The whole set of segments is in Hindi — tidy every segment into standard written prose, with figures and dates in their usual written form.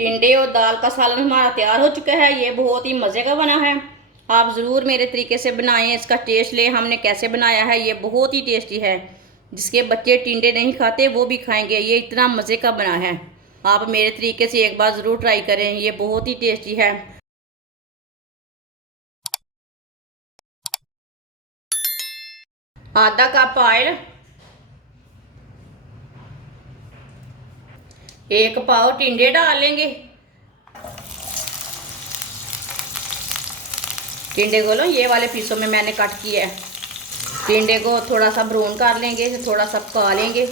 टिंडे और दाल का सालन हमारा तैयार हो चुका है। ये बहुत ही मज़े का बना है। आप ज़रूर मेरे तरीके से बनाएं, इसका टेस्ट लें। हमने कैसे बनाया है, ये बहुत ही टेस्टी है। जिसके बच्चे टिंडे नहीं खाते वो भी खाएंगे। ये इतना मज़े का बना है। आप मेरे तरीके से एक बार ज़रूर ट्राई करें, ये बहुत ही टेस्टी है। आधा कप ऑयल, 1 पाव टिंडे डालेंगे। टिंडे को लो, ये वाले पीसों में मैंने कट किया है। टिंडे को थोड़ा सा ब्राउन कर लेंगे, थोड़ा सा पका लेंगे।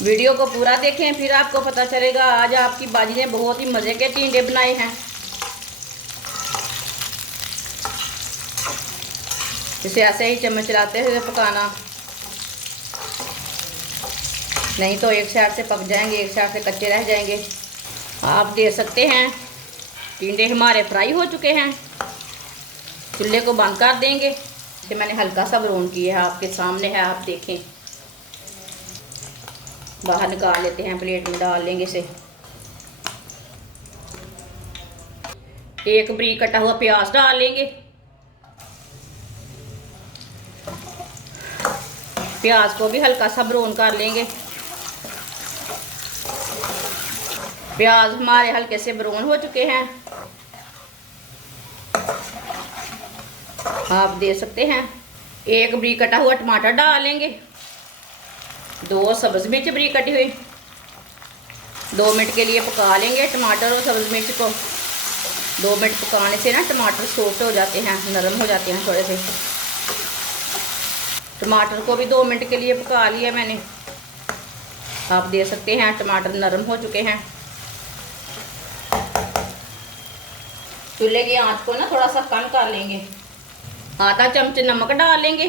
वीडियो को पूरा देखें, फिर आपको पता चलेगा। आज आपकी बाजी ने बहुत ही मज़े के टिंडे बनाए हैं। इसे ऐसे ही चम्मच चलाते हुए पकाना, नहीं तो एक साइड से पक जाएंगे, एक साइड से कच्चे रह जाएंगे। आप दे सकते हैं टिंडे हमारे फ्राई हो चुके हैं। चूल्हे को बंद कर देंगे। इसे मैंने हल्का सा ब्राउन किया है, आपके सामने है, आप देखें। बाहर निकाल लेते हैं, प्लेट में डाल लेंगे इसे। एक बारीक कटा हुआ प्याज डाल लेंगे। प्याज को भी हल्का सा ब्राउन कर लेंगे। प्याज हमारे हल्के से ब्राउन हो चुके हैं। आप दे सकते हैं। एक बारीक कटा हुआ टमाटर डालेंगे। 2 सब्ज़ मिर्च बारीक कटी हुई। 2 मिनट के लिए पका लेंगे टमाटर और सब्ज़ मिर्च को। 2 मिनट पकाने से ना टमाटर सॉफ्ट हो जाते हैं, नरम हो जाते हैं थोड़े से। टमाटर को भी 2 मिनट के लिए पका लिया मैंने। आप दे सकते हैं, टमाटर नरम हो चुके हैं। चूल्हे की आंच को ना थोड़ा सा कम कर लेंगे। आधा चम्मच नमक डाल लेंगे।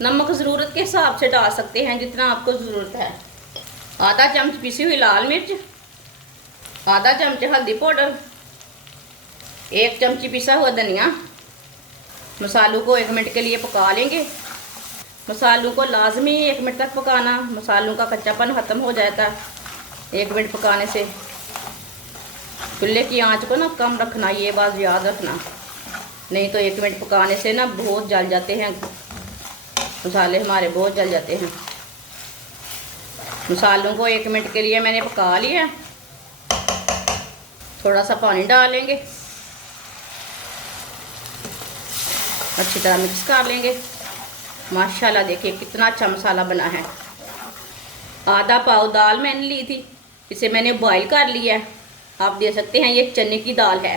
नमक ज़रूरत के हिसाब से डाल सकते हैं, जितना आपको ज़रूरत है। आधा चम्मच पिसी हुई लाल मिर्च, आधा चम्मच हल्दी पाउडर, 1 चमची पिसा हुआ धनिया। मसालों को 1 मिनट के लिए पका लेंगे। मसालों को लाजमी 1 मिनट तक पकाना, मसालों का कच्चापन ख़त्म हो जाता है 1 मिनट पकाने से। चूल्हे की आंच को ना कम रखना, ये बात याद रखना, नहीं तो 1 मिनट पकाने से ना बहुत जल जाते हैं मसाले, हमारे बहुत जल जाते हैं। मसालों को 1 मिनट के लिए मैंने पका लिया। थोड़ा सा पानी डालेंगे, अच्छी तरह मिक्स कर लेंगे। माशाल्लाह देखिए कितना अच्छा मसाला बना है। आधा पाव दाल मैंने ली थी, इसे मैंने बॉईल कर लिया है। आप दे सकते हैं, ये चने की दाल है।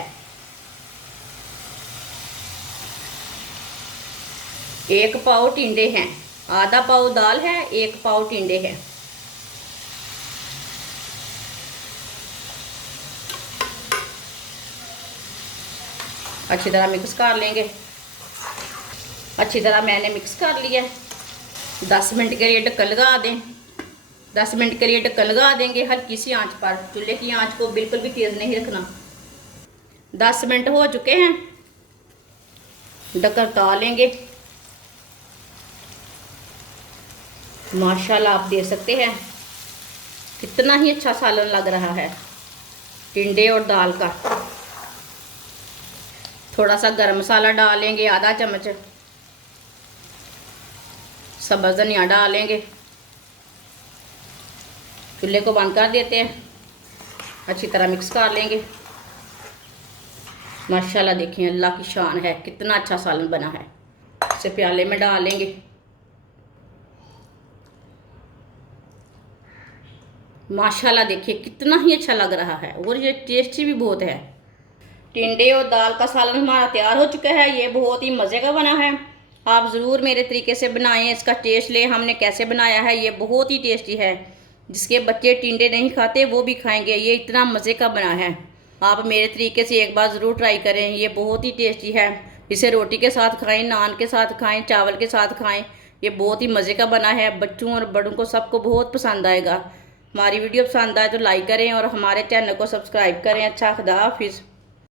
1 पाव टिंडे हैं। आधा पाव दाल है, 1 पाव टिंडे हैं। अच्छी तरह मिक्स कर लेंगे। अच्छी तरह मैंने मिक्स कर लिया। 10 मिनट के लिए ढक्कन लगा दें। 10 मिनट के लिए ढक्कन लगा देंगे हल्की सी आंच पर। चूल्हे की आंच को बिल्कुल भी तेज़ नहीं रखना। 10 मिनट हो चुके हैं। ढक्कन उतार लेंगे। माशाल्लाह आप देख सकते हैं कितना ही अच्छा सालन लग रहा है टिंडे और दाल का। थोड़ा सा गरम मसाला डालेंगे, आधा चम्मच। सब्ज़ धनिया डालेंगे। चूल्हे को बंद कर देते हैं। अच्छी तरह मिक्स कर लेंगे। माशाल्लाह देखिए, अल्लाह की शान है, कितना अच्छा सालन बना है। इसे प्याले में डाल लेंगे। माशाल्लाह देखिए कितना ही अच्छा लग रहा है, और ये टेस्टी भी बहुत है। टिंडे और दाल का सालन हमारा तैयार हो चुका है। ये बहुत ही मज़े का बना है। आप ज़रूर मेरे तरीके से बनाएं, इसका टेस्ट लें। हमने कैसे बनाया है, ये बहुत ही टेस्टी है। जिसके बच्चे टिंडे नहीं खाते वो भी खाएंगे। ये इतना मज़े का बना है। आप मेरे तरीके से एक बार ज़रूर ट्राई करें, ये बहुत ही टेस्टी है। इसे रोटी के साथ खाएं, नान के साथ खाएं, चावल के साथ खाएं। ये बहुत ही मज़े का बना है। बच्चों और बड़ों को सबको बहुत पसंद आएगा। हमारी वीडियो पसंद आए तो लाइक करें और हमारे चैनल को सब्सक्राइब करें। अच्छा, खुदा हाफिज़।